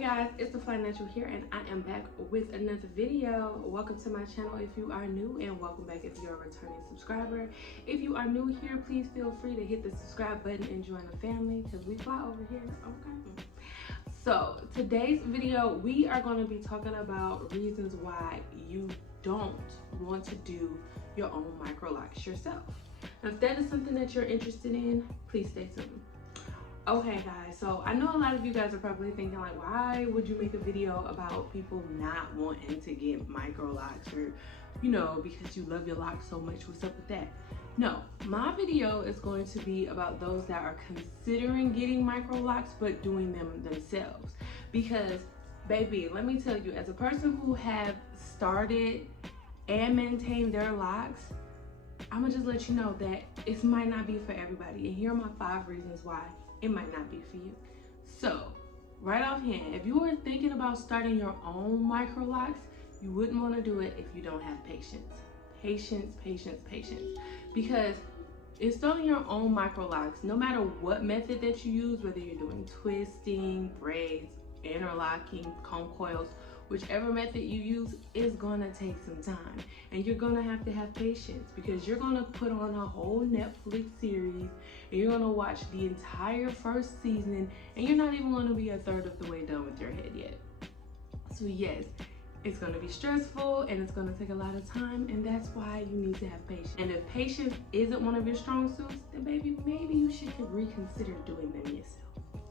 Hey guys, it's the Financial here and I am back with another video. Welcome to my channel if you are new, and welcome back if you're a returning subscriber. If you are new here, please feel free to hit the subscribe button and join the family because we fly over here, okay? So today's video, we are going to be talking about reasons why you don't want to do your own micro locs yourself. Now, if that is something that you're interested in, please stay tuned. Okay guys, so I know a lot of you guys are probably thinking like, why would you make a video about people not wanting to get micro locs, or because you love your locks so much? What's up with that? No, my video is going to be about those that are considering getting micro locs but doing them themselves. Because baby, let me tell you, as a person who have started and maintained their locks, I'm gonna just let you know that it might not be for everybody, and here are my 5 reasons why it might not be for you. So right offhand, if you are thinking about starting your own micro locs, you wouldn't want to do it if you don't have patience. Patience. Because installing your own micro locs, no matter what method that you use, whether you're doing twisting, braids, interlocking, comb coils, whichever method you use, is gonna take some time, and you're gonna have to have patience, because you're gonna put on a whole Netflix series and you're gonna watch the entire first season, and you're not even gonna be a third of the way done with your head yet. So yes, it's gonna be stressful and it's gonna take a lot of time, and that's why you need to have patience. And if patience isn't one of your strong suits, then baby, maybe you should reconsider doing them yourself.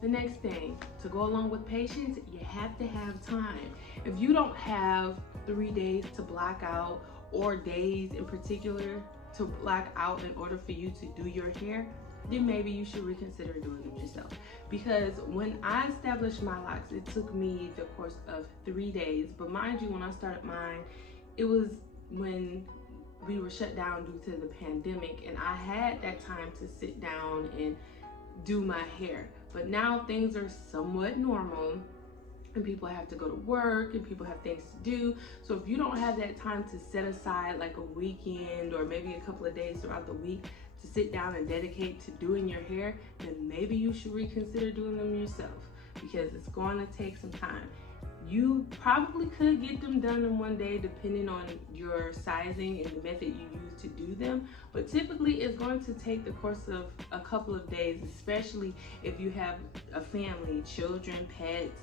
The next thing, to go along with patience, you have to have time. If you don't have 3 days to block out, or days in particular to block out in order for you to do your hair, then maybe you should reconsider doing them yourself. Because when I established my locks, it took me the course of 3 days. But mind you, when I started mine, it was when we were shut down due to the pandemic, and I had that time to sit down and do my hair. But now things are somewhat normal, and people have to go to work and people have things to do. So if you don't have that time to set aside like a weekend or maybe a couple of days throughout the week to sit down and dedicate to doing your hair, then maybe you should reconsider doing them yourself, because it's going to take some time. You probably could get them done in one day depending on your sizing and the method you use to do them, but typically it's going to take the course of a couple of days, especially if you have a family, children, pets,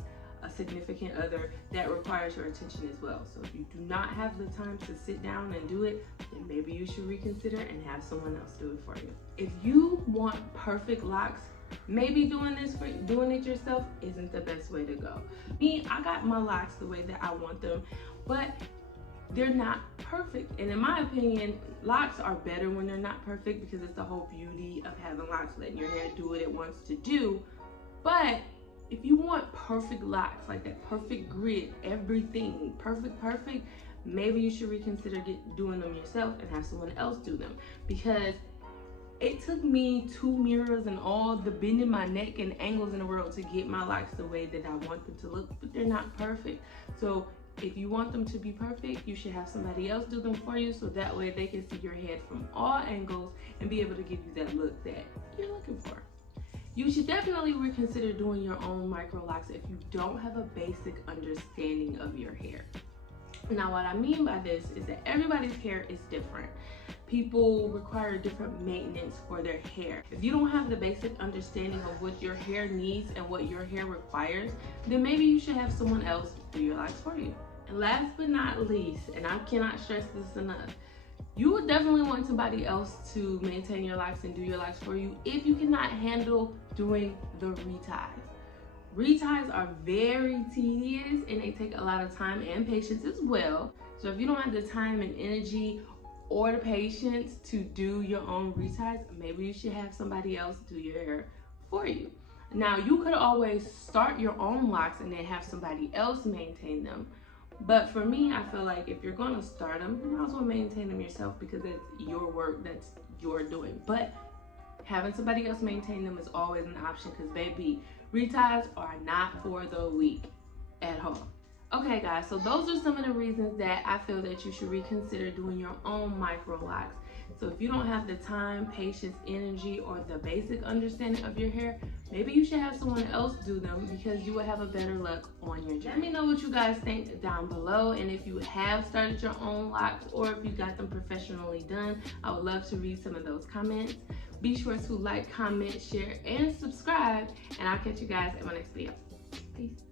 a significant other that requires your attention as well. So if you do not have the time to sit down and do it, then maybe you should reconsider and have someone else do it for you. If you want perfect locks, maybe doing it yourself isn't the best way to go. Me, I got my locks the way that I want them, but they're not perfect. And in my opinion, locks are better when they're not perfect, because it's the whole beauty of having locks, letting your hair do what it wants to do. But if you want perfect locks, like that perfect grid, everything perfect, maybe you should reconsider doing them yourself and have someone else do them. Because it took me 2 mirrors and all the bending my neck and angles in the world to get my locks the way that I want them to look, but they're not perfect. So if you want them to be perfect, you should have somebody else do them for you, so that way they can see your head from all angles and be able to give you that look that you're looking for. You should definitely reconsider doing your own micro locs if you don't have a basic understanding of your hair. Now, what I mean by this is that everybody's hair is different. People require different maintenance for their hair. If you don't have the basic understanding of what your hair needs and what your hair requires, then maybe you should have someone else do your locks for you. And last but not least, and I cannot stress this enough, you would definitely want somebody else to maintain your locks and do your locks for you if you cannot handle doing the reties. Reties are very tedious and they take a lot of time and patience as well. So if you don't have the time and energy or the patience to do your own reties, maybe you should have somebody else do your hair for you. Now, you could always start your own locks and then have somebody else maintain them. But for me, I feel like if you're gonna start them, you might as well maintain them yourself, because it's your work, that's your doing. But having somebody else maintain them is always an option, because baby, reties are not for the weak at all. Okay guys, so those are some of the reasons that I feel that you should reconsider doing your own micro locs. So if you don't have the time, patience, energy, or the basic understanding of your hair, maybe you should have someone else do them because you will have a better look on your journey. Let me know what you guys think down below, and if you have started your own locks or if you got them professionally done, I would love to read some of those comments. Be sure to like, comment, share, and subscribe, and I'll catch you guys in my next video. Peace.